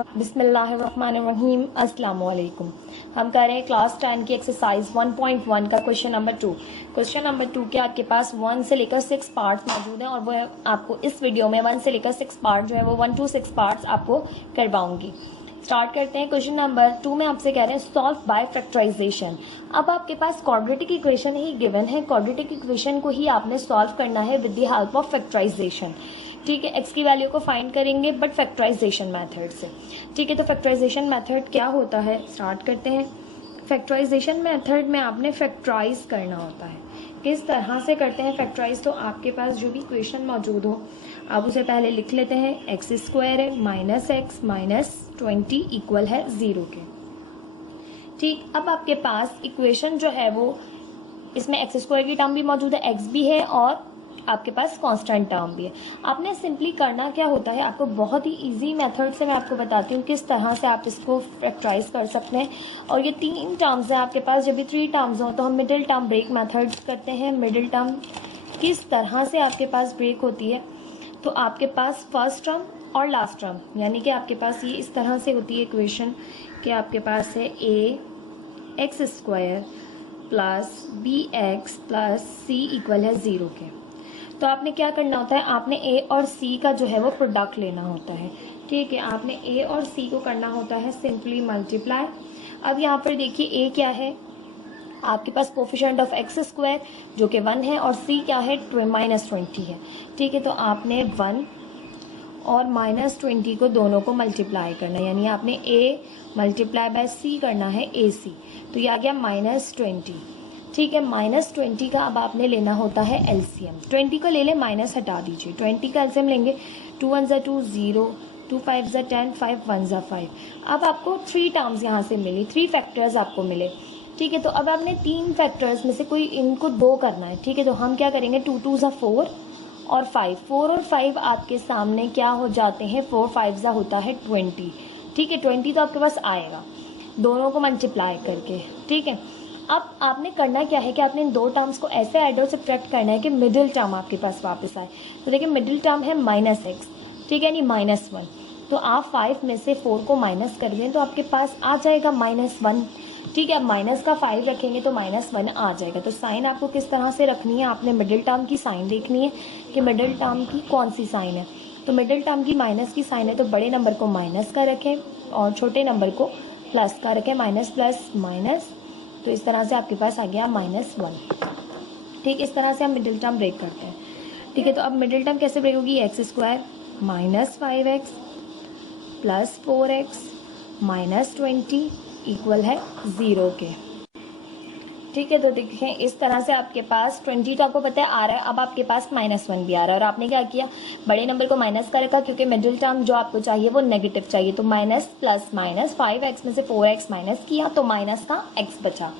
बिस्मिल्लाहिर्रहमानिर्रहीम। अस्सलाम वालेकुम। हम कर रहे हैं क्लास 10 की एक्सरसाइज 1.1 का क्वेश्चन नंबर 2। क्वेश्चन नंबर 2 के आपके पास 1 से लेकर 6 पार्ट्स मौजूद हैं और वो आपको इस वीडियो में 1 से लेकर 6 पार्ट जो है वो 1 to 6 पार्ट्स आपको करवाऊंगी। स्टार्ट करते हैं। क्वेश्चन नंबर 2 में आपसे कह रहे हैं सॉल्व बाय फैक्टराइजेशन। अब आपके पास क्वाड्रेटिक इक्वेशन ही गिवन है, क्वाड्रेटिक इक्वेशन को ही आपने सॉल्व करना है with the help of factorization. ठीक है, एक्स की वैल्यू को फाइंड करेंगे बट फैक्टराइजेशन मेथड से। ठीक है, तो फैक्टराइजेशन मेथड क्या होता है, स्टार्ट करते हैं। फैक्टराइजेशन मेथड में आपने फैक्टराइज करना होता है। किस तरह से करते हैं फैक्टराइज, तो आपके पास जो भी इक्वेशन मौजूद हो आप उसे पहले लिख लेते हैं। एक्स स्क्वायर है माइनस एक्स माइनस 20 इक्वल है 0 के। ठीक, अब आपके पास इक्वेशन जो है वो इसमें एक्स स्क्वायर की टर्म भी मौजूद है, एक्स भी है और आपके पास कांस्टेंट टर्म भी है। आपने सिंपली करना क्या होता है, आपको बहुत ही इजी मेथड से मैं आपको बताती हूँ किस तरह से आप इसको फैक्टराइज कर सकते हैं। और ये 3 टर्म्स हैं आपके पास, जब भी 3 टर्म्स हो तो हम मिडिल टर्म ब्रेक मेथड करते हैं। मिडिल टर्म किस तरह से आपके पास ब्रेक होती है, तो आपके पास फर्स्ट टर्म और लास्ट टर्म, यानी कि आपके पास ये इस तरह से होती है इक्वेशन कि आपके पास है A X square plus B X plus C equal है 0 के। तो आपने क्या करना होता है, आपने ए और सी का जो है वो प्रोडक्ट लेना होता है। ठीक है, आपने ए और सी को करना होता है सिंपली मल्टीप्लाई। अब यहाँ पर देखिए ए क्या है, आपके पास कोफिशिएंट ऑफ एक्स स्क्वायर जो कि 1 है और सी क्या है -20 है। ठीक है, तो आपने 1 और -20 को दोनों को मल्टीप्लाई करना है, यानी आपने ए मल्टीप्लाई बाय सी करना है ए सी, तो ये आ गया -20। ठीक है, -20 का अब आपने लेना होता है एलसीएम। 20 को ले लें, माइनस हटा दीजिए, 20 का एलसीएम लेंगे 2 1 ज़ा 2 0, 2 5 ज़ा 10, 5 1 ज़ा 5। अब आपको 3 टर्म्स यहाँ से मिली, 3 फैक्टर्स आपको मिले। ठीक है, तो अब आपने 3 फैक्टर्स में से कोई इनको 2 करना है। ठीक है, तो हम क्या करेंगे, 2 2 ज़ा 4 और 5, 4 और 5 आपके सामने क्या हो जाते हैं, 4 5 ज़ा होता है 20। ठीक है, 20 तो आपके पास आएगा दोनों को मल्टीप्लाई करके। ठीक है, अब आपने करना क्या है कि आपने इन 2 टर्म्स को ऐसे ऐड और सब्ट्रैक्ट करना है कि मिडिल टर्म आपके पास वापस आए। तो देखिए मिडिल टर्म है -x, ठीक है, यानी -1। तो आप 5 में से 4 को माइनस कर दें तो आपके पास आ जाएगा -1। ठीक है, अब माइनस का 5 रखेंगे तो -1 आ जाएगा। तो साइन आपको किस तरह से रखनी है, आपने मिडिल टर्म की साइन देखनी है कि मिडिल टर्म की कौन सी साइन है। तो मिडिल टर्म की माइनस की साइन है तो बड़े नंबर को माइनस का रखें और छोटे नंबर को प्लस का रखें, माइनस प्लस माइनस, तो इस तरह से आपके पास आ गया -1। ठीक, इस तरह से हम मिडिल टर्म ब्रेक करते हैं। ठीक है, तो अब मिडिल टर्म कैसे ब्रेक होगी, x square -5x plus 4x -20 equal है 0 के। ठीक है, तो देखिए इस तरह से आपके पास 20 तो आपको पता है आ रहा है, अब आपके पास -1 भी आ रहा है और आपने क्या किया, बड़े नंबर को माइनस का रखा क्योंकि मिडिल टर्म जो आपको चाहिए वो नेगेटिव चाहिए। तो माइनस प्लस माइनस, 5x में से 4x माइनस किया तो माइनस का x बचा।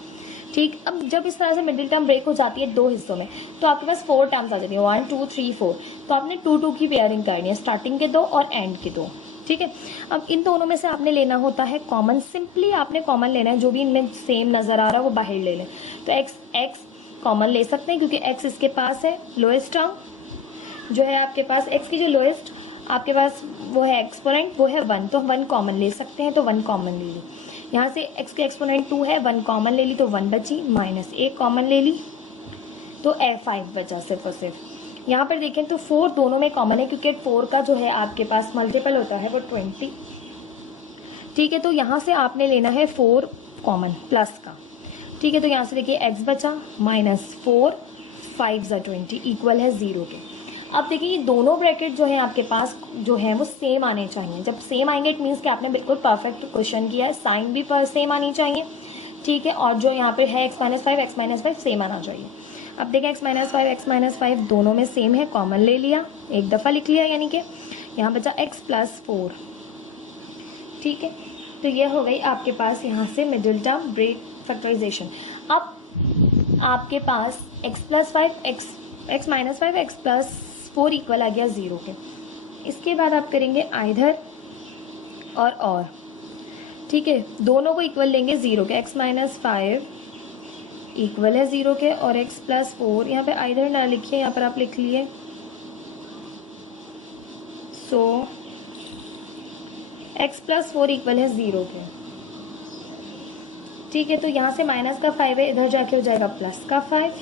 ठीक, अब जब इस तरह से मिडिल टर्म ब्रेक हो जाती है 2 हिस्सों में तो आपके पास 4 टर्म्स आ जाती है, 1 2 3 4। तो आपने 2 2 की पेयरिंग करनी है, स्टार्टिंग के 2 और एंड के 2। ठीक है, अब इन दोनों में से आपने लेना होता है कॉमन, सिंपली आपने कॉमन लेना है, जो भी इनमें सेम नज़र आ रहा है वो बाहर ले लें। तो x कॉमन ले सकते हैं क्योंकि x इसके पास है, लोएस्ट टर्म जो है आपके पास, x की जो लोएस्ट आपके पास वो है एक्सपोनेंट, वो है 1, तो 1 कॉमन ले सकते हैं, तो 1 कॉमन ले ली। यहाँ से x के एक्सपोनेंट 2 है, 1 कॉमन ले ली तो 1 बची, -1 कॉमन ले ली तो 5 बचा सिर्फ और सिर्फ। यहाँ पर देखें तो 4 दोनों में कॉमन है क्योंकि 4 का जो है आपके पास मल्टीपल होता है वो 20। ठीक है, तो यहाँ से आपने लेना है 4 कॉमन प्लस का। ठीक है, तो यहाँ से देखिए x बचा -4 5 ज़ा 20 इक्वल है 0 के। अब देखिए ये दोनों ब्रैकेट जो है आपके पास जो है वो सेम आने चाहिए। जब सेम आएंगे इट मीन्स कि आपने बिल्कुल परफेक्ट क्वेश्चन किया है, साइन भी सेम आनी चाहिए। ठीक है, और जो यहाँ पे है x -5 सेम आना चाहिए। अब देखिए x -5 दोनों में सेम है, कॉमन ले लिया, एक दफ़ा लिख लिया, यानी कि यहाँ बचा x + 4। ठीक है, तो ये हो गई आपके पास यहाँ से मिडिल टर्म ब्रेक फैक्टराइजेशन। अब आपके पास x + 5 x -5 + 4 इक्वल आ गया 0 के। इसके बाद आप करेंगे आइधर और ठीक है, दोनों को इक्वल लेंगे 0 के, x -5 इक्वल है 0 के और x + 4, यहाँ पे आइधर ना लिखिए, यहाँ पर आप लिख लिए। सो x प्लस 4 इक्वल है 0 के। ठीक है, तो यहाँ से माइनस का 5 है, इधर जाके हो जाएगा प्लस का 5,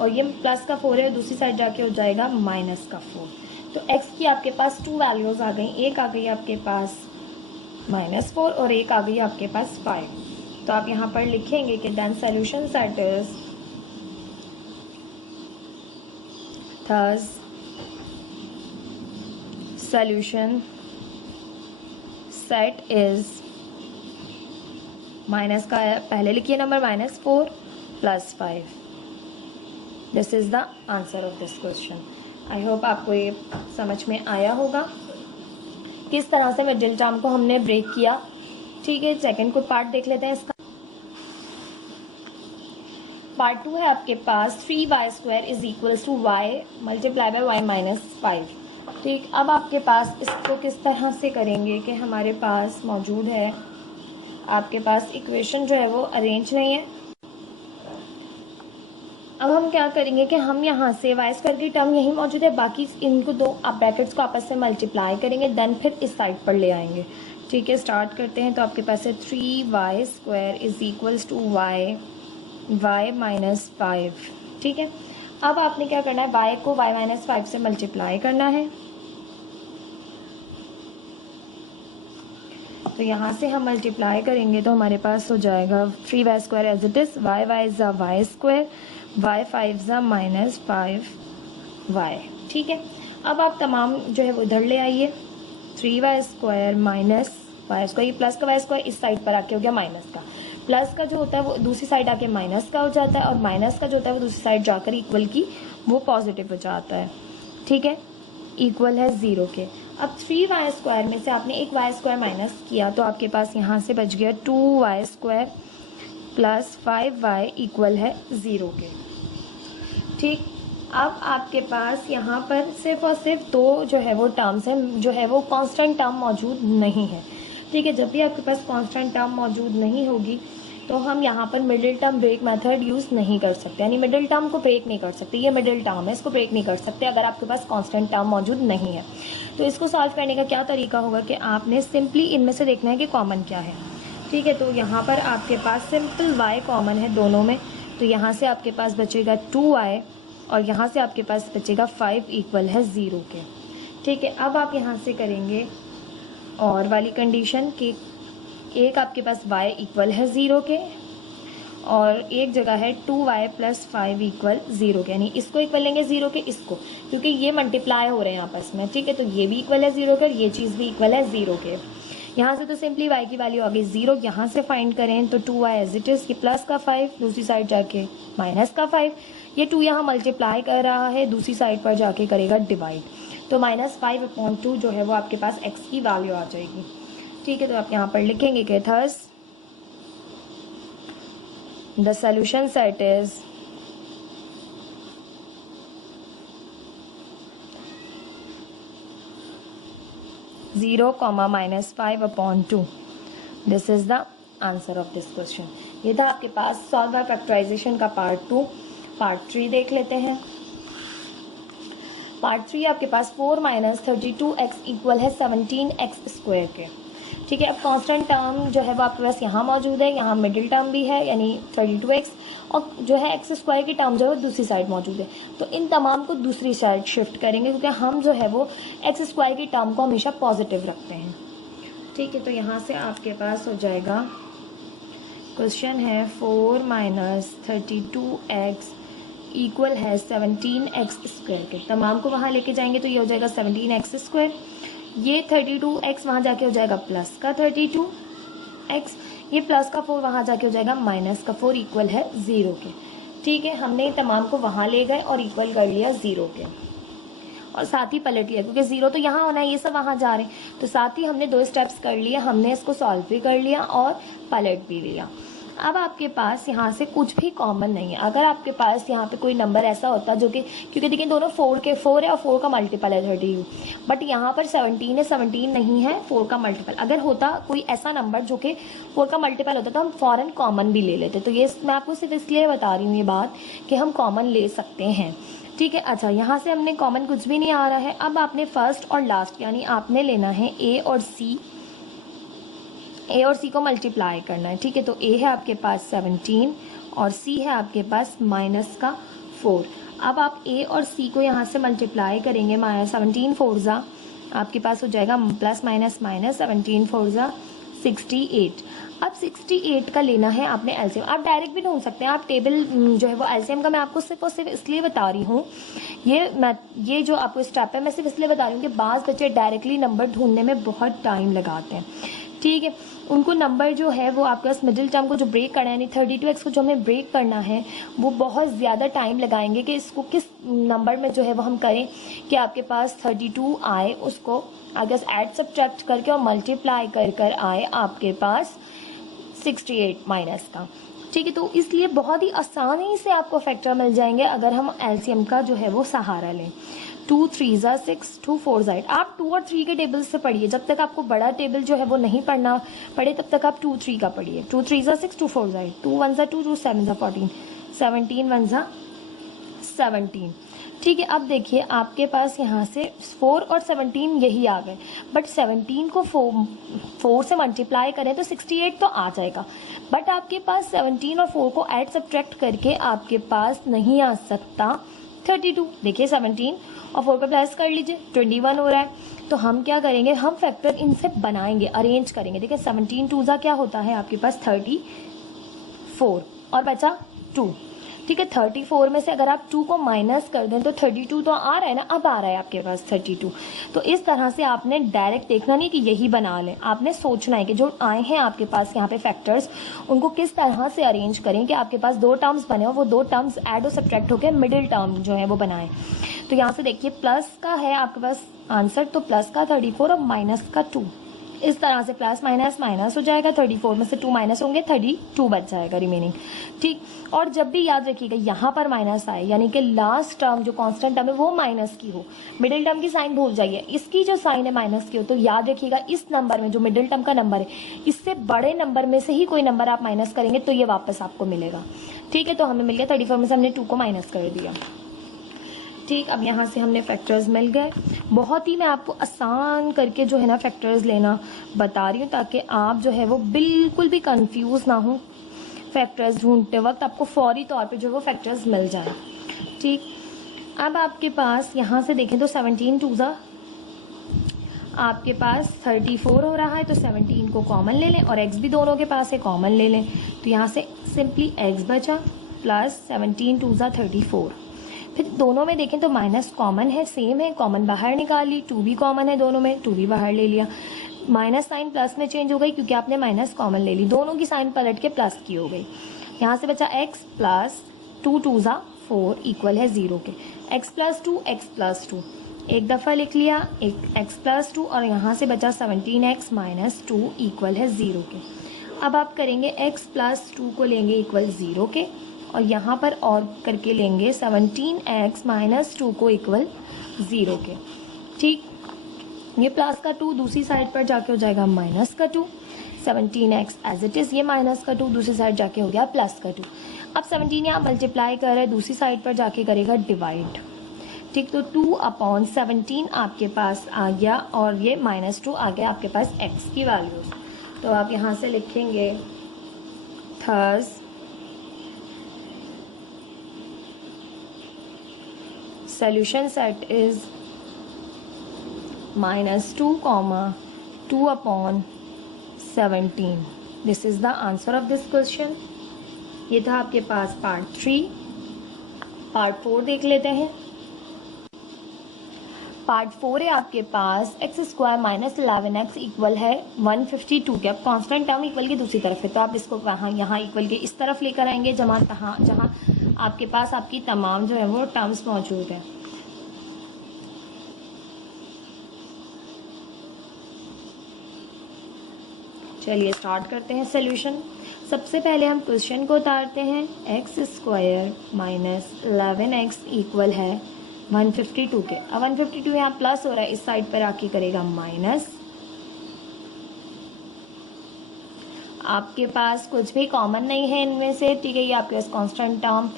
और ये प्लस का 4 है, दूसरी साइड जाके हो जाएगा माइनस का 4। तो x की आपके पास 2 वैल्यूज़ आ गई, एक आ गई आपके पास -4 और एक आ गई आपके पास 5। तो आप यहाँ पर लिखेंगे कि then solution set is thus solution set is minus का पहले लिखिए number -4 + 5। This is the answer of this question. I hope आपको ये समझ में आया होगा किस तरह से मिडिल टर्म को हमने ब्रेक किया। ठीक है, सेकंड को पार्ट देख लेते हैं इसका। पार्ट 2 है आपके पास 3y² is equals to y multiply by y -5। ठीक, अब आपके पास इसको किस तरह से करेंगे कि हमारे पास मौजूद है, आपके पास इक्वेशन जो है वो अरेंज नहीं है। अब हम क्या करेंगे कि हम यहाँ से y² की टर्म यही मौजूद है, बाकी इनको दो आप ब्रैकेट्स को आपस में मल्टीप्लाई करेंगे, देन फिर इस साइड पर ले आएंगे। ठीक है, स्टार्ट करते हैं। तो आपके पास है 3y² is equals to y -5। ठीक है, अब आपने क्या करना है, y को y -5 से मल्टीप्लाई करना है। तो यहाँ से हम मल्टीप्लाई करेंगे तो हमारे पास हो जाएगा 3y² as it is, y is y², y5 -5y। ठीक है, अब आप तमाम जो है वो इधर ले आइए। 3y² माइनस y², ये प्लस का y² इस साइड पर आके हो गया माइनस का, प्लस का जो होता है वो दूसरी साइड आके माइनस का हो जाता है, और माइनस का जो होता है वो दूसरी साइड जाकर इक्वल की वो पॉजिटिव हो जाता है। ठीक है, इक्वल है 0 के। अब 3y² में से आपने एक y² माइनस किया तो आपके पास यहाँ से बच गया 2y² + 5y इक्वल है 0 के। ठीक, अब आपके पास यहाँ पर सिर्फ और सिर्फ दो जो है वो टर्म्स हैं, जो है वो कांस्टेंट टर्म मौजूद नहीं है। ठीक है, जब भी आपके पास कांस्टेंट टर्म मौजूद नहीं होगी तो हम यहाँ पर middle term break method use नहीं कर सकते, यानी मिडिल टर्म को ब्रेक नहीं कर सकते। ये मिडिल टर्म है, इसको ब्रेक नहीं कर सकते अगर आपके पास कांस्टेंट टर्म मौजूद नहीं है। तो इसको सॉल्व करने का क्या तरीका होगा कि आपने सिंपली इनमें से देखना है कि कॉमन क्या है। ठीक है, तो यहाँ पर आपके पास सिंपल y कॉमन है दोनों में, तो यहाँ से आपके पास बचेगा 2y और यहाँ से आपके पास बचेगा 5 इक्वल है 0 के। ठीक है, अब आप यहाँ से करेंगे और वाली कंडीशन कि एक आपके पास y इक्वल है 0 के और एक जगह है 2y + 5 इक्वल 0 के, यानी इसको इक्वल लेंगे 0 के, इसको, क्योंकि ये मल्टीप्लाई हो रहे हैं आपस में। ठीक है, तो ये भी इक्वल है 0 के और ये चीज़ भी इक्वल है 0 के। यहाँ से तो सिंपली y की वैल्यू आ गई 0, यहाँ से फाइंड करें तो 2y एज इट इज़, ये प्लस का 5 दूसरी साइड जाके माइनस का 5, ये 2 यहाँ मल्टीप्लाई कर रहा है, दूसरी साइड पर जाके करेगा डिवाइड, तो -5/2 जो है वो आपके पास x की वैल्यू आ जाएगी। ठीक है, तो आप यहाँ पर लिखेंगे कि thus the solution set is -5/2। This is the answer of this question. ये था आपके पास सॉल्व बाय फैक्टराइजेशन का पार्ट 2। पार्ट 3 देख लेते हैं। पार्ट 3 आपके पास 4 - 32x इक्वल है 17x² के। ठीक है, अब कांस्टेंट टर्म जो है वो आपके पास यहाँ मौजूद है, यहाँ मिडिल टर्म भी है यानी 32x, और जो है x² की टर्म जो है वो दूसरी साइड मौजूद है। तो इन तमाम को दूसरी साइड शिफ्ट करेंगे क्योंकि हम जो है वो x² की टर्म को हमेशा पॉजिटिव रखते हैं। ठीक है, तो यहाँ से आपके पास हो जाएगा, क्वेश्चन है 4 - 32x इक्वल है 17x² के। तमाम को वहाँ लेके जाएंगे तो ये हो जाएगा 17x², ये 32x वहाँ जाके हो जाएगा प्लस का 32x, ये प्लस का 4 वहाँ जाके हो जाएगा माइनस का 4 इक्वल है 0 के। ठीक है, हमने तमाम को वहाँ ले गए और इक्वल कर लिया 0 के, और साथ ही पलट लिया क्योंकि 0 तो यहाँ होना है, ये सब वहाँ जा रहे हैं, तो साथ ही हमने 2 स्टेप्स कर लिए, हमने इसको सॉल्व भी कर लिया और पलट भी लिया। अब आपके पास यहाँ से कुछ भी कॉमन नहीं है। अगर आपके पास यहाँ पे कोई नंबर ऐसा होता जो कि, क्योंकि देखिए दोनों 4 है और 4 का मल्टीपल है 32, बट यहाँ पर 17 है, 17 नहीं है 4 का मल्टीपल। अगर होता कोई ऐसा नंबर जो कि 4 का मल्टीपल होता तो हम फ़ौरन कॉमन भी ले लेते। तो ये मैं आपको सिर्फ इसलिए बता रही हूँ ये बात कि हम कॉमन ले सकते हैं। ठीक है, अच्छा यहाँ से हमने कॉमन कुछ भी नहीं आ रहा है। अब आपने फर्स्ट और लास्ट यानी आपने लेना है ए और सी ए और सी को मल्टीप्लाई करना है, ठीक है। तो ए है आपके पास 17 और सी है आपके पास -4। अब आप ए और सी को यहाँ से मल्टीप्लाई करेंगे, 17 4 ज़ा आपके पास हो जाएगा प्लस माइनस माइनस 17 4 ज़ा 68। अब 68 का लेना है आपने एलसीएम। आप डायरेक्ट भी ढूंढ सकते हैं, आप टेबल जो है वो एलसीएम का मैं आपको सिर्फ और सिर्फ इसलिए बता रही हूँ, ये जो आपको स्टेप है मैं सिर्फ इसलिए बता रही हूँ कि बाज़ बच्चे डायरेक्टली नंबर ढूंढने में बहुत टाइम लगाते हैं, ठीक है। उनको नंबर जो है वो आपके पास मिडिल टर्म को जो ब्रेक करना है, यानी 32x को जो हमें ब्रेक करना है, वो बहुत ज़्यादा टाइम लगाएंगे कि इसको किस नंबर में जो है वो हम करें कि आपके पास 32 आए, उसको आगे ऐड सब्ट्रैक्ट करके और मल्टीप्लाई कर आए आपके पास 68 माइनस का, ठीक है। तो इसलिए बहुत ही आसानी से आपको फैक्टर मिल जाएंगे अगर हम एलसीएम का जो है वो सहारा लें। 2 3 ज़ा 6, 2 4 ज़ा 8। आप 2 और 3 के टेबल से पढ़िए, जब तक आपको बड़ा टेबल जो है वो नहीं पढ़ना पड़े तब तक आप 2 3 का पढ़िए। 2 3 ज़ा 6, 2 4 ज़ा 8, 2 1 ज़ा 2, 2 7 ज़ा 14, 17 1 ज़ा 17, ठीक है। अब देखिए आपके पास यहाँ से 4 और 17 यही आ गए, बट 17 को 4 से मल्टीप्लाई करें तो 68 तो आ जाएगा, बट आपके पास 17 और 4 को ऐड सब्ट्रैक्ट करके आपके पास नहीं आ सकता 32। देखिए 17 और 4 को प्लस कर लीजिए, 21 हो रहा है। तो हम क्या करेंगे, हम फैक्टर इनसे बनाएंगे, अरेंज करेंगे। देखिए 17 2 ज़ा क्या होता है आपके पास 34 और बचा 2, ठीक है। 34 में से अगर आप 2 को माइनस कर दें तो 32 तो आ रहा है ना, अब आ रहा है आपके पास 32। तो इस तरह से आपने डायरेक्ट देखना नहीं कि यही बना लें, आपने सोचना है कि जो आए हैं आपके पास यहाँ पे फैक्टर्स, उनको किस तरह से अरेंज करें कि आपके पास 2 टर्म्स बने और वो 2 टर्म्स ऐड और सब्ट्रैक्ट होकर मिडिल टर्म जो है वो बनाएं। तो यहाँ से देखिए प्लस का है आपके पास आंसर, तो प्लस का 34 और माइनस का 2, इस तरह से प्लस माइनस माइनस हो जाएगा। 34 में से 2 माइनस होंगे, 32 बच जाएगा रिमेनिंग, ठीक। और जब भी याद रखिएगा यहाँ पर माइनस आए, यानी कि लास्ट टर्म जो कांस्टेंट टर्म है वो माइनस की हो, मिडिल टर्म की साइन भूल जाइए, इसकी जो साइन है माइनस की हो, तो याद रखिएगा इस नंबर में जो मिडिल टर्म का नंबर है, इससे बड़े नंबर में से ही कोई नंबर आप माइनस करेंगे तो ये वापस आपको मिलेगा, ठीक है। तो हमें मिल गया 34 में से हमने 2 को माइनस कर दिया, ठीक। अब यहाँ से हमने फैक्टर्स मिल गए। बहुत ही मैं आपको आसान करके जो है ना फैक्टर्स लेना बता रही हूँ ताकि आप जो है वो बिल्कुल भी कंफ्यूज ना हो, फैक्टर्स ढूंढते वक्त आपको फौरी तौर पे जो वो फैक्टर्स मिल जाए, ठीक। अब आपके पास यहाँ से देखें तो 17 2 ज़ा आपके पास 34 हो रहा है, तो 17 को कॉमन ले लें और x भी दोनों के पास है, कॉमन ले लें। तो यहाँ से सिंपली x बचा प्लस 17 2 ज़ा 34। फिर दोनों में देखें तो माइनस कॉमन है, सेम है, कॉमन बाहर निकाल ली, 2 भी कॉमन है दोनों में, 2 भी बाहर ले लिया। माइनस साइन प्लस में चेंज हो गई क्योंकि आपने माइनस कॉमन ले ली, दोनों की साइन पलट के प्लस की हो गई। यहाँ से बचा x प्लस 2 2 ज़ा 4 इक्वल है 0 के, x प्लस 2 एक दफ़ा लिख लिया, एक x प्लस 2 और यहाँ से बचा 17x माइनस 2 इक्वल है 0 के। अब आप करेंगे x प्लस 2 को लेंगे इक्वल 0 के और यहाँ पर और करके लेंगे 17x माइनस 2 को इक्वल 0 के, ठीक। ये प्लस का 2 दूसरी साइड पर जाके हो जाएगा माइनस का 2, 17x एज इट इज़, ये माइनस का 2 दूसरी साइड जाके हो गया प्लस का 2। अब 17 यहाँ मल्टीप्लाई कर रहे हैं, दूसरी साइड पर जाके करेगा डिवाइड, ठीक। तो 2/17 आपके पास आ गया और ये -2 आ गया आपके पास x की वैल्यू। तो आप यहाँ से लिखेंगे थर्स solution set is -2, 2/17. This is the answer of this question. ये था आपके पास पार्ट 3। पार्ट 4 देख लेते हैं। पार्ट 4 है आपके पास x² माइनस 11x इक्वल है 152 के। अब कांस्टेंट टर्म इक्वल की दूसरी तरफ है तो आप इसको यहाँ इक्वल के इस तरफ लेकर आएंगे जहाँ आपके पास आपकी तमाम जो है वो टर्म्स मौजूद है। चलिए स्टार्ट करते हैं सॉल्यूशन। सबसे पहले हम क्वेश्चन को उतारते हैं। x² माइनस 11x इक्वल है 152 के। अब 152 यहाँ प्लस हो रहा है, इस साइड पर आके करेगा माइनस। आपके पास कुछ भी कॉमन नहीं है इनमें से, ठीक है। ये आपके पास कांस्टेंट टर्म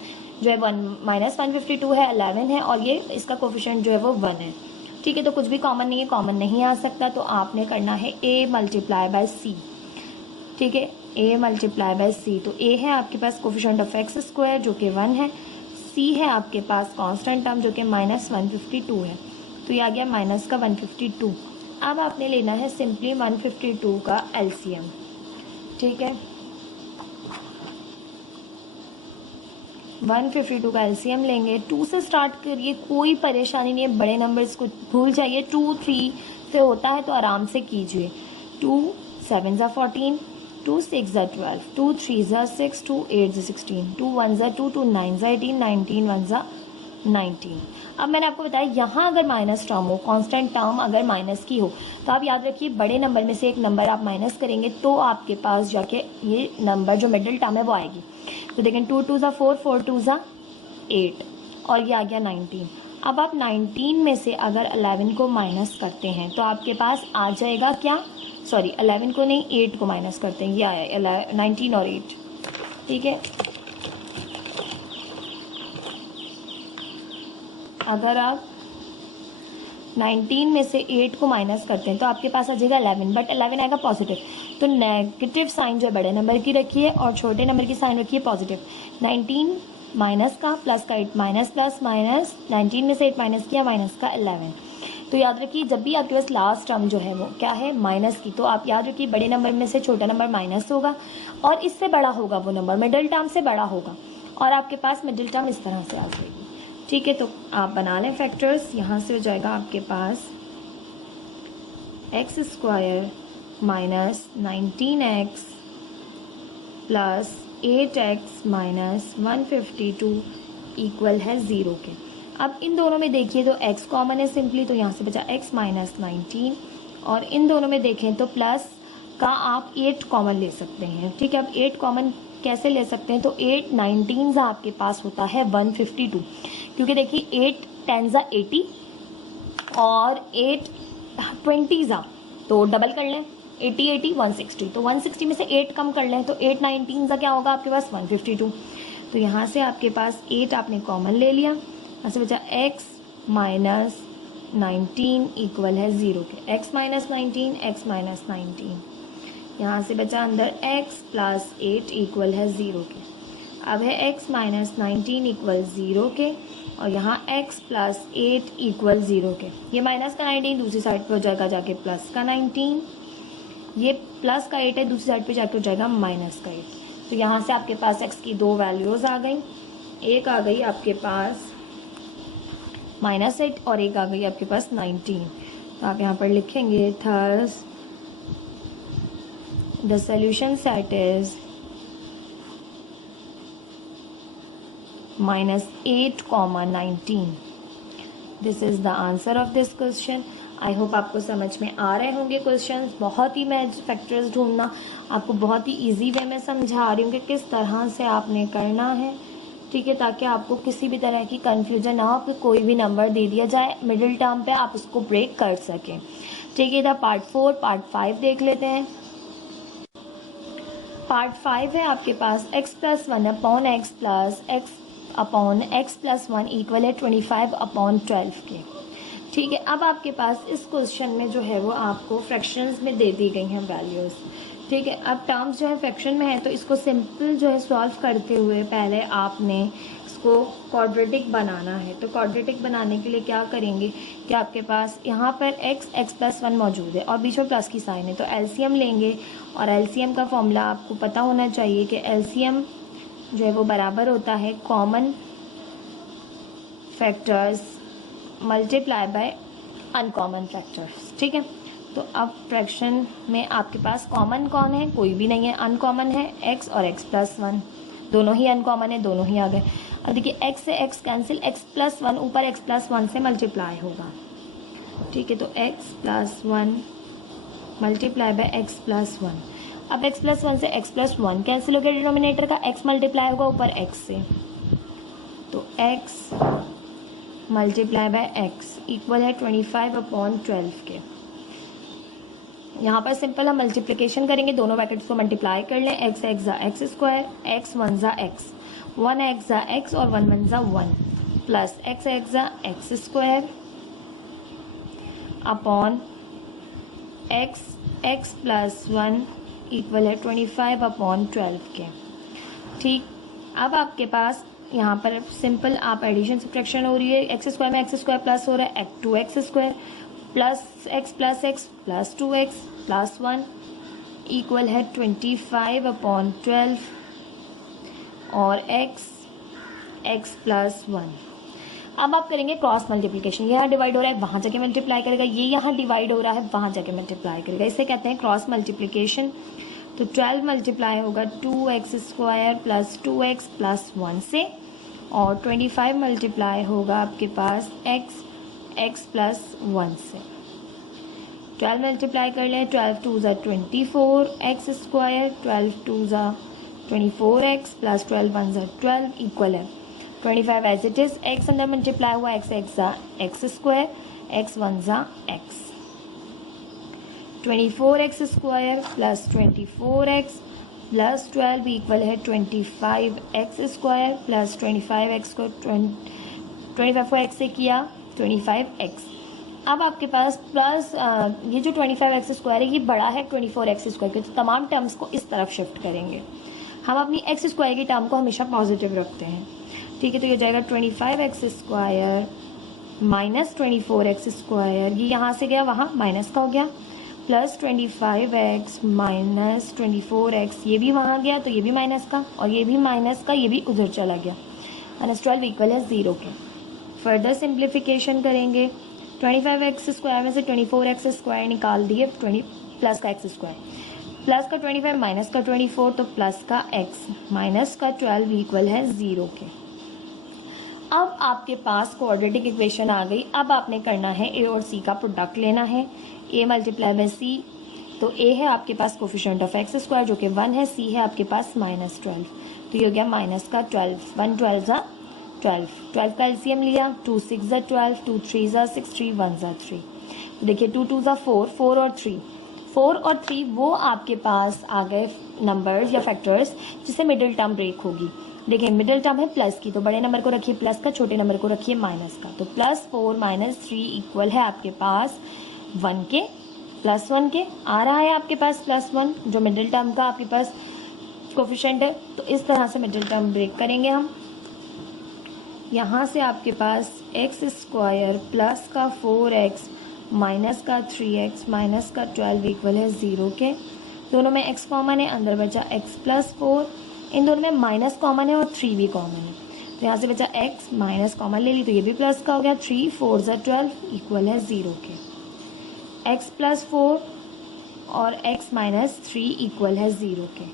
जो है -152 है, 11 है और ये इसका कोफिशिएंट जो है वो 1 है, ठीक है। तो कुछ भी कॉमन नहीं है, कॉमन नहीं आ सकता, तो आपने करना है a × c। ठीक है, a मल्टीप्लाई बाय c। तो a है आपके पास कोफिशिएंट ऑफ एक्स स्क्वायर जो कि 1 है, c है आपके पास कांस्टेंट टर्म जो कि -152 है। तो ये आ गया माइनस का 152। अब आपने लेना है सिंपली 152 का एलसीएम। ठीक है, 152 का एलसीएम लेंगे। 2 से स्टार्ट करिए, कोई परेशानी नहीं है, बड़े नंबर्स को भूल जाइए। 2 3 से होता है तो आराम से कीजिए। 2 7 ज़ा 14, 2 6 ज़ा 12, 2 3 ज़ा 6, 2 8 ज़ा 16, 2 1 ज़ा 2, 2 9 ज़ा 18, 19 1 ज़ा 19। अब मैंने आपको बताया यहाँ अगर माइनस टर्म हो, कांस्टेंट टर्म अगर माइनस की हो, तो आप याद रखिए बड़े नंबर में से एक नंबर आप माइनस करेंगे तो आपके पास जाके ये नंबर जो मिडिल टर्म है वो आएगी। तो देखें 2 2 ज़ा 4, 4 2 ज़ा 8 और ये आ गया 19। अब आप 19 में से अगर 11 को माइनस करते हैं तो आपके पास आ जाएगा क्या, सॉरी 11 को नहीं 8 को माइनस करते हैं, ये आया 19 और 8। ठीक है, अगर आप 19 में से 8 को माइनस करते हैं तो आपके पास आ जाएगा 11, बट 11 आएगा पॉजिटिव। तो नेगेटिव साइन जो है बड़े नंबर की रखिए और छोटे नंबर की साइन रखिए पॉजिटिव। 19 माइनस का, प्लस का 8, माइनस प्लस माइनस, 19 में से 8 माइनस किया, माइनस का 11। तो याद रखिए जब भी आपके पास लास्ट टर्म जो है वो क्या है, माइनस की, तो आप याद रखिए बड़े नंबर में से छोटा नंबर माइनस होगा और इससे बड़ा होगा वो नंबर, मिडिल टर्म से बड़ा होगा और आपके पास मिडिल टर्म इस तरह से आ जाएगी। ठीक है, तो आप बना लें फैक्टर्स। यहाँ से हो जाएगा आपके पास X square minus 19x plus 8x minus 152 equal है 0 के। अब इन दोनों में देखिए तो x कॉमन है सिंपली, तो यहाँ से बचा x माइनस 19 और इन दोनों में देखें तो प्लस का आप 8 कॉमन ले सकते हैं। ठीक है, अब 8 कॉमन कैसे ले सकते हैं, तो 8 19 आपके पास होता है 152, क्योंकि देखिए 8 10 80 और 8 20 तो डबल कर लें, 80 80 160, तो 160 में से 8 कम कर लें तो 8 19 क्या होगा आपके पास 152। तो यहाँ से आपके पास 8 आपने कॉमन ले लिया, यहाँ से बचा x माइनस 19 इक्वल है 0 के। x माइनस 19, x माइनस 19, यहाँ से बचा अंदर x प्लस 8 इक्वल है 0 के। अब है x माइनस 19 इक्वल 0 के और यहाँ x प्लस 8 इक्वल 0 के। ये माइनस का 19 दूसरी साइड पे हो जाएगा जाके प्लस का 19, ये प्लस का 8 है दूसरी साइड पे जाके हो जाएगा माइनस का 8। तो यहाँ से आपके पास x की दो वैल्यूज़ आ गई, एक आ गई आपके पास -8 और एक आ गई आपके पास 19। तो आप यहाँ पर लिखेंगे थर्स the solution set is -8, 19. This is the answer of this question. I hope आपको समझ में आ रहे होंगे क्वेश्चंस। बहुत ही मैं फैक्टर्स ढूंढना आपको बहुत ही इजी वे में समझा रही हूँ कि किस तरह से आपने करना है। ठीक है, ताकि आपको किसी भी तरह की कन्फ्यूजन ना हो कि कोई भी नंबर दे दिया जाए मिडिल टर्म पे आप उसको ब्रेक कर सकें। ठीक है, इधर पार्ट 4 पार्ट 5 देख लेते हैं। पार्ट 5 है आपके पास x plus 1 upon x plus x upon x plus 1 equal है 25 अपॉन 12 के। ठीक है, अब आपके पास इस क्वेश्चन में जो है वो आपको फ्रैक्शंस में दे दी गई हैं वैल्यूज़। ठीक है, अब टर्म्स जो है फ्रैक्शन में है तो इसको सिंपल जो है सॉल्व करते हुए पहले आपने इसको क्वाड्रेटिक बनाना है। तो क्वाड्रेटिक बनाने के लिए क्या करेंगे कि आपके पास यहाँ पर x प्लस 1 मौजूद है और बीच में प्लस की साइन है, तो एलसीएम लेंगे और एलसीएम का फॉर्मूला आपको पता होना चाहिए कि एलसीएम जो है वो बराबर होता है common factors multiply by uncommon factors. ठीक है, तो अब फ्रैक्शन में आपके पास कॉमन कौन है, कोई भी नहीं है, अनकॉमन है x और x प्लस 1, दोनों ही अनकॉमन है, दोनों ही आ गए। अब देखिए x से x कैंसिल, x प्लस 1 ऊपर x प्लस 1 से मल्टीप्लाई होगा। ठीक है, तो x plus 1 multiply by x plus 1। अब x प्लस 1 से x प्लस 1 कैंसिल हो गया डिनोमिनेटर का, x मल्टीप्लाई होगा ऊपर x से, तो x multiply by x equal है 25 अपॉन 12 के। यहाँ पर सिंपल हम मल्टीप्लिकेशन करेंगे, दोनों ब्रैकेट्स को मल्टीप्लाई कर लें, x x ज़ा एक्स स्क्वायर, x 1 ज़ा x, 1 x ज़ा x और 1 1 ज़ा 1 प्लस x x ज़ा x square upon x x plus 1 equal है 25/12 के। ठीक, अब आपके पास यहाँ पर सिंपल आप एडिशन सब्ट्रैक्शन हो रही है, एक्स स्क्वायर में एक्स स्क्वायर प्लस हो रहा है, 2x square plus x plus 2x plus 1 equal है 25/12 और x प्लस 1। अब आप करेंगे क्रॉस मल्टीप्लिकेशन, यहाँ डिवाइड हो रहा है वहाँ जाके मल्टीप्लाई करेगा, ये यहाँ डिवाइड हो रहा है वहाँ जाके मल्टीप्लाई करेगा, इसे कहते हैं क्रॉस मल्टीप्लिकेशन। तो 12 मल्टीप्लाई होगा 2x square plus 2x plus 1 से, और 25 मल्टीप्लाई होगा आपके पास x प्लस 1 से। 12 मल्टीप्लाई कर लें, 12 2 ज़ा 24 x स्क्वायर, 12 2 ज़ा 24x प्लस 12 1 ज़ा 12 इक्वल है 25 एज इट इज़। x अंदर मल्टीप्लाई हुआ, x ज़ा x स्क्वायर, x 1 ज़ा x, 24x square plus 24x plus 12 equal है 25x स्क्वायर प्लस 25x को 25 को x से किया 25x। अब आपके पास प्लस ये जो 25x स्क्वायर है ये बड़ा है 24x स्क्वायर के, तो तमाम टर्म्स को इस तरफ शिफ्ट करेंगे। हम अपनी x स्क्वायर की टर्म को हमेशा पॉजिटिव रखते हैं। ठीक है, तो ये जाएगा 25x square minus 24x square, ये यहाँ से गया वहाँ माइनस का हो गया, प्लस 25x माइनस 24x, ये भी वहाँ गया तो ये भी माइनस का, और ये भी माइनस का, ये भी उधर चला गया, माइनस 12 इक्वल है 0 के। फर्दर सिंप्लीफिकेशन करेंगे, 25x स्क्वायर में से 24x स्क्वायर निकाल दिए, 20 प्लस का x स्क्वायर, प्लस का 25 माइनस का 24, तो प्लस का x माइनस का 12 इक्वल है 0 के। अब आपके पास क्वाड्रेटिक इक्वेशन आ गई। अब आपने करना है a और c का प्रोडक्ट लेना है, a मल्टीप्लाई बाई c, तो a है आपके पास कोफिशिएंट ऑफ x स्क्वायर जो कि 1 है, c है आपके पास -12, तो ये हो गया माइनस का 12, 1 12 ज़ा 12, 12 का एलसीएम लिया, 2 6 ज़ा 12, 2 3 ज़ा 6, 3 1 ज़ा 3, तो देखिए 2 2 ज़ा 4, 4 और 3, 4 और 3 वो आपके पास आ गए नंबर्स या फैक्टर्स जिससे मिडिल टर्म ब्रेक होगी। देखिए मिडिल टर्म है प्लस की, तो बड़े नंबर को रखिए प्लस का, छोटे नंबर को रखिए माइनस का, तो +4 - 3 इक्वल है आपके पास 1 के, +1 के आ रहा है आपके पास +1 जो मिडिल टर्म का आपके पास कोफिशिएंट है। तो इस तरह से मिडिल टर्म ब्रेक करेंगे हम। यहाँ से आपके पास x स्क्वायर प्लस का 4x माइनस का 3x माइनस का 12 इक्वल है 0 के। दोनों में x कॉमन है, अंदर बचा x प्लस 4, इन दोनों में माइनस कॉमन है और 3 भी कॉमन है, तो यहाँ से बचा x माइनस कॉमन ले ली, तो ये भी प्लस का हो गया, 3 4 ज़ा 12 इक्वल है 0 के। x प्लस 4 और x माइनस 3 इक्वल है 0 के।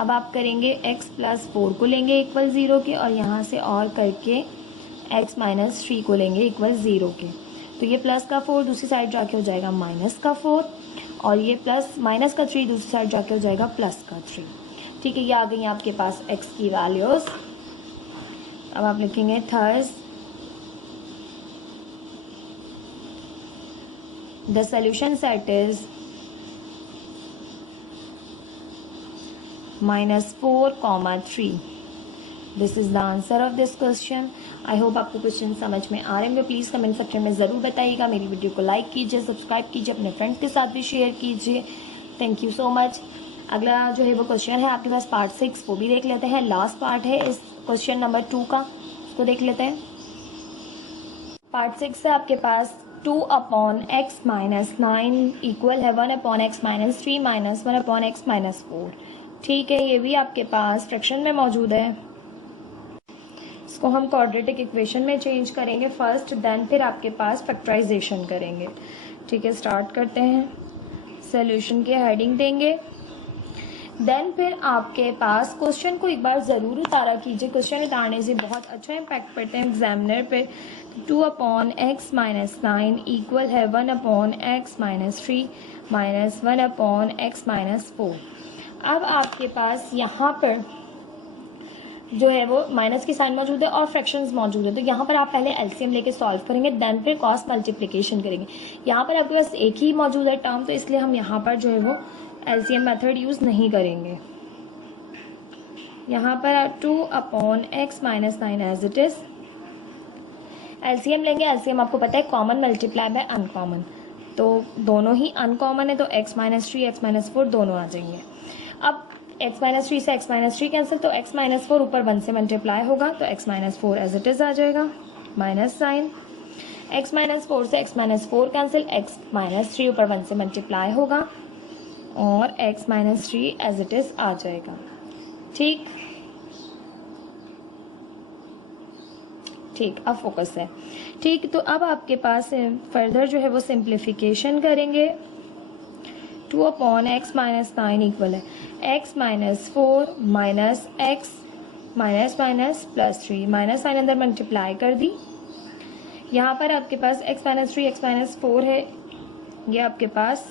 अब आप करेंगे x प्लस 4 को लेंगे इक्वल 0 के, और यहाँ से और करके x माइनस 3 को लेंगे इक्वल 0 के, तो ये प्लस का 4 दूसरी साइड जाके हो जाएगा माइनस का 4, और ये प्लस माइनस का 3 दूसरी साइड जाके हो जाएगा प्लस का 3। ठीक है, ये आ गई आपके पास x की वैल्यूज़। अब आप लिखेंगे thus the solution set is -4, 3। This is the answer of this question. I hope आपको क्वेश्चन समझ में आ रहे होंगे। प्लीज़ कमेंट सेक्शन में ज़रूर बताइएगा। मेरी वीडियो को लाइक कीजिए, सब्सक्राइब कीजिए, अपने फ्रेंड्स के साथ भी शेयर कीजिए। Thank you so much. अगला जो है वो क्वेश्चन है आपके पास पार्ट 6, वो भी देख लेते हैं। लास्ट पार्ट है इस क्वेश्चन नंबर 2 का, उसको देख लेते हैं। पार्ट 6 से आपके पास 2/x - 9 इक्वल है 1/x - 3 - 1/x - 4। ठीक है, ये भी आपके पास फ्रैक्शन में मौजूद है। इसको हम क्वाड्रेटिक इक्वेशन में चेंज करेंगे फर्स्ट, देन फिर आपके पास फैक्टराइजेशन करेंगे। ठीक है, स्टार्ट करते हैं। सॉल्यूशन की हेडिंग देंगे, देन फिर आपके पास क्वेश्चन को एक बार ज़रूर उतारा कीजिए। क्वेश्चन उतारने से बहुत अच्छा इम्पैक्ट पड़ता है एग्जामिनर पे। 2/x - 9 इक्वल है 1/x - 3 - 1/x - 4। अब आपके पास यहाँ पर जो है वो माइनस की साइन मौजूद है और फ्रैक्शंस मौजूद है, तो यहाँ पर आप पहले एलसीएम लेके सॉल्व करेंगे, देन फिर क्रॉस मल्टीप्लिकेशन करेंगे। यहाँ पर आपके पास एक ही मौजूद है टर्म, तो इसलिए हम यहाँ पर जो है वो एलसीएम मेथड यूज़ नहीं करेंगे। यहाँ पर 2/x - 9 as it is. LCM लेंगे, एलसीएम आपको पता है कॉमन मल्टीप्लाई बाय अनकॉमन, तो दोनों ही अनकॉमन है, तो x - 3 x - 4 दोनों आ जाएंगे। अब x माइनस थ्री से x माइनस थ्री कैंसिल, तो x माइनस फोर ऊपर 1 से मल्टीप्लाई होगा तो x minus four as it is आ जाएगा, minus sign. x minus four से x minus four cancel, x minus three ऊपर 1 से मल्टीप्लाई होगा और x minus three as it is आ जाएगा। ठीक, ठीक, अब फोकस है। ठीक, तो अब आपके पास फर्दर जो है वो सिंप्लीफिकेशन करेंगे। 2 अपॉन एक्स माइनस 9 इक्वल है x minus four minus x minus minus plus 3, minus sign अंदर मल्टीप्लाई कर दी। यहाँ पर आपके पास x minus three x minus four है, ये आपके पास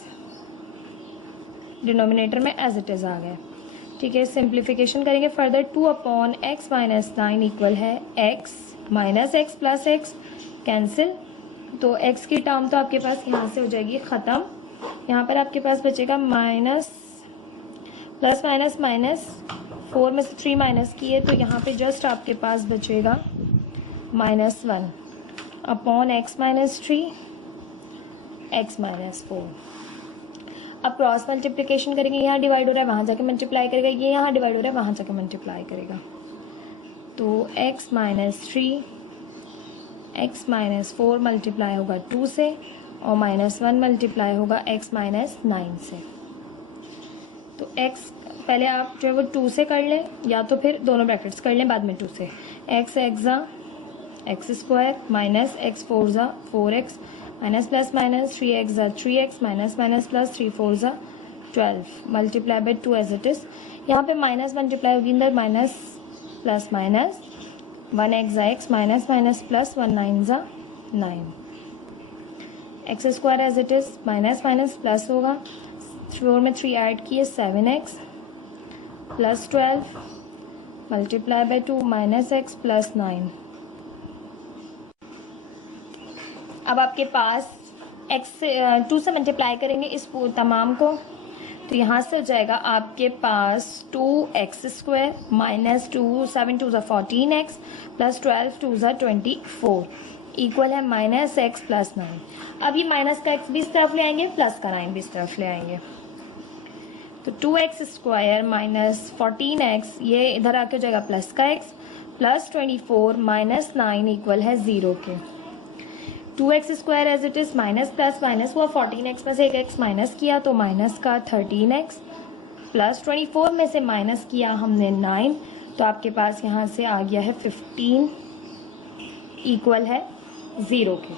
डिनोमिनेटर में एज इट इज़ आ गया। ठीक है, सिंप्लीफिकेशन करेंगे further. 2 upon x minus 9 equal है x minus x plus x cancel, तो x की टर्म तो आपके पास यहाँ से हो जाएगी ख़त्म। यहाँ पर आपके पास बचेगा माइनस प्लस माइनस माइनस, 4 में से 3 माइनस किए तो यहाँ पे जस्ट आपके पास बचेगा -1 upon x minus three x minus four. अब क्रॉस मल्टीप्लिकेशन करेंगे, यहाँ डिवाइड हो रहा है वहाँ जाके मल्टीप्लाई करेगा, ये यहाँ डिवाइड हो रहा है वहाँ जाके मल्टीप्लाई करेगा, तो x minus three x minus four multiply होगा 2 से और -1 मल्टीप्लाई होगा x माइनस 9 से। तो x पहले आप जो है वो 2 से कर लें या तो फिर दोनों ब्रैकेट्स कर लें बाद में 2 से। x एक्सा x square minus x four ज़ा 4x minus plus minus 3x ज़ा 3x माइनस माइनस प्लस 3 4 ज़ा 12 multiply by 2 as it is. यहाँ पे माइनस मल्टीप्लाई होगी अंदर माइनस प्लस माइनस 1x ज़ा x माइनस माइनस प्लस 1 9 ज़ा 9, x square as it is minus minus plus होगा, 4 में 3 ऐड किए 7x plus 12 multiply by 2 minus x plus 9। अब आपके पास x से 2 से मल्टीप्लाई करेंगे इस तमाम को, तो यहाँ से हो जाएगा आपके पास 2x स्क्वायर माइनस 2 7 2 ज़ा 14x प्लस 12 2 ज़ा 24 इक्वल है माइनस एक्स प्लस 9। अब ये माइनस का x भी इस तरफ ले आएंगे, प्लस का 9 भी इस तरफ ले आएंगे, तो 2x स्क्वायर माइनस 14x ये इधर आके हो जाएगा प्लस का x प्लस 24 माइनस 9 इक्वल है 0 के। 2x square as it is minus plus minus हुआ, 14x में से एक x माइनस किया तो माइनस का 13x प्लस 24 में से माइनस किया हमने 9, तो आपके पास यहाँ से आ गया है 15 इक्वल है 0 के।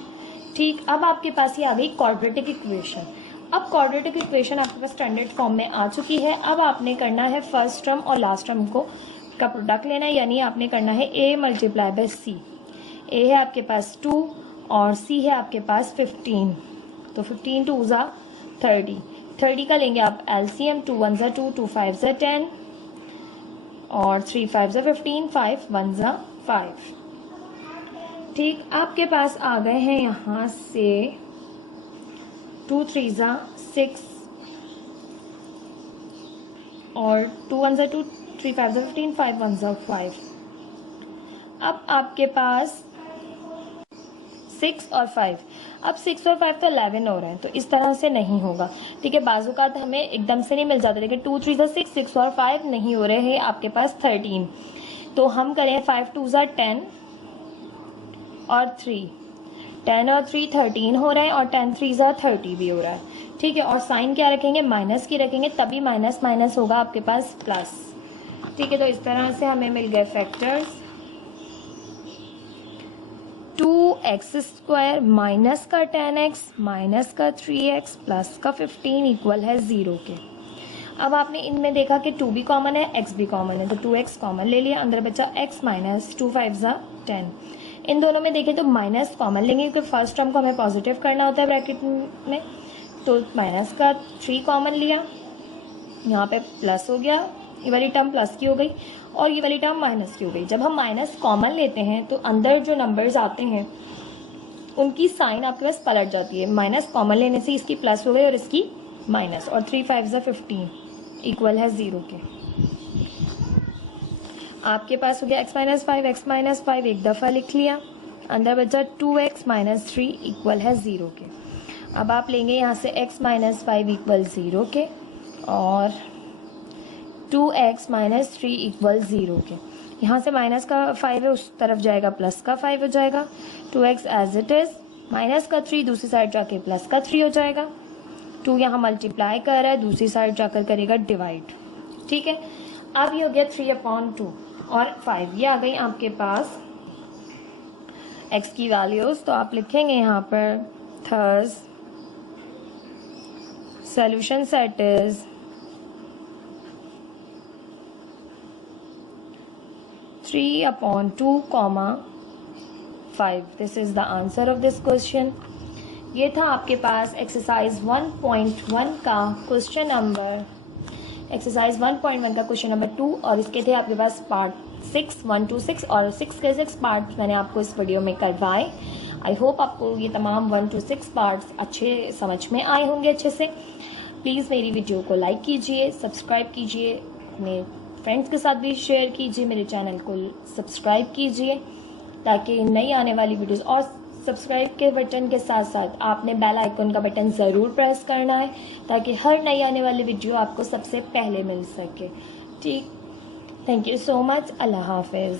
ठीक, अब आपके पास ये आ गई क्वाड्रेटिक इक्वेशन। अब क्वाड्रेटिक इक्वेशन आपके पास स्टैंडर्ड फॉर्म में आ चुकी है। अब आपने करना है फर्स्ट टर्म और लास्ट टर्म को का प्रोडक्ट लेना है, यानी आपने करना है a multiply by C. a है आपके पास 2 और c है आपके पास 15, तो 15 2 ज़ा 30, 30 का लेंगे आप एलसीएम, 2 1 ज़ा 2 2 5 ज़ा 10 और 3 5 ज़ा 15 5 1 ज़ा 5। ठीक, आपके पास आ गए हैं यहाँ से 2 3 ज़ा 6 और 2 1 ज़ा 2 3 5 ज़ा 15 5 1 ज़ा 5। अब आपके पास 6 और 5, अब 6 और 5 तो 11 हो रहे हैं, तो इस तरह से नहीं होगा। ठीक है, बाजुकात हमें एकदम से नहीं मिल जाते, देखिए 2 3 ज़ा 6 6 और 5 नहीं हो रहे हैं आपके पास 13, तो हम करें 5 2 ज़ा 10 और 3, 10 और 3 13 हो रहे हैं और 10 3 ज़ा 30 भी हो रहा है। ठीक है, और साइन क्या रखेंगे, माइनस की रखेंगे, तभी माइनस माइनस होगा आपके पास प्लस। ठीक है, तो इस तरह से हमें मिल गए फैक्टर्स 2x स्क्वायर माइनस का 10x माइनस का 3x प्लस का 15 इक्वल है 0 के। अब आपने इनमें देखा कि 2 भी कॉमन है, x भी कॉमन है, तो 2x कॉमन ले लिया, अंदर बचा x माइनस 2 5 ज़ा 10। इन दोनों में देखें तो माइनस कॉमन लेंगे क्योंकि फर्स्ट टर्म को हमें पॉजिटिव करना होता है ब्रैकेट में, तो माइनस का 3 कॉमन लिया, यहाँ पे प्लस हो गया, ये वाली टर्म प्लस की हो गई और ये वाली टर्म माइनस की हो गई। जब हम माइनस कॉमन लेते हैं तो अंदर जो नंबर्स आते हैं उनकी साइन आपके पास पलट जाती है। माइनस कॉमन लेने से इसकी प्लस हो गई और इसकी माइनस, और 3 5 ज़ा 15 इक्वल है 0 के। आपके पास हो गया x माइनस 5 एक दफ़ा लिख लिया, अंदर बचा 2x माइनस 3 इक्वल है 0 के। अब आप लेंगे यहाँ से x माइनस 5 इक्वल 0 के और 2x माइनस 3 इक्वल 0 के। यहाँ से माइनस का 5 है, उस तरफ जाएगा प्लस का 5 हो जाएगा। 2x as it is, minus का 3 दूसरी साइड जाके प्लस का 3 हो जाएगा। 2 यहाँ मल्टीप्लाई कर रहा है, दूसरी साइड जाकर करेगा डिवाइड। ठीक है, अब ये हो गया 3/2 और 5, ये आ गई आपके पास x की वैल्यूज़। तो आप लिखेंगे यहाँ पर थर्स solution set is 3/2, 5. This is the answer of this question. ये था आपके पास एक्सरसाइज 1.1 का क्वेश्चन नंबर 2 और इसके थे आपके पास पार्ट 6, 1 to 6 और 6 के 6 पार्ट मैंने आपको इस वीडियो में करवाए। आई होप आपको ये तमाम 1 to 6 पार्ट्स अच्छे समझ में आए होंगे अच्छे से। प्लीज़ मेरी वीडियो को लाइक कीजिए, सब्सक्राइब कीजिए, अपने फ्रेंड्स के साथ भी शेयर कीजिए, मेरे चैनल को सब्सक्राइब कीजिए ताकि नई आने वाली वीडियोस, और सब्सक्राइब के बटन के साथ साथ आपने बेल आइकन का बटन ज़रूर प्रेस करना है ताकि हर नई आने वाली वीडियो आपको सबसे पहले मिल सके। ठीक, थैंक यू सो मच, अल्लाह हाफिज़।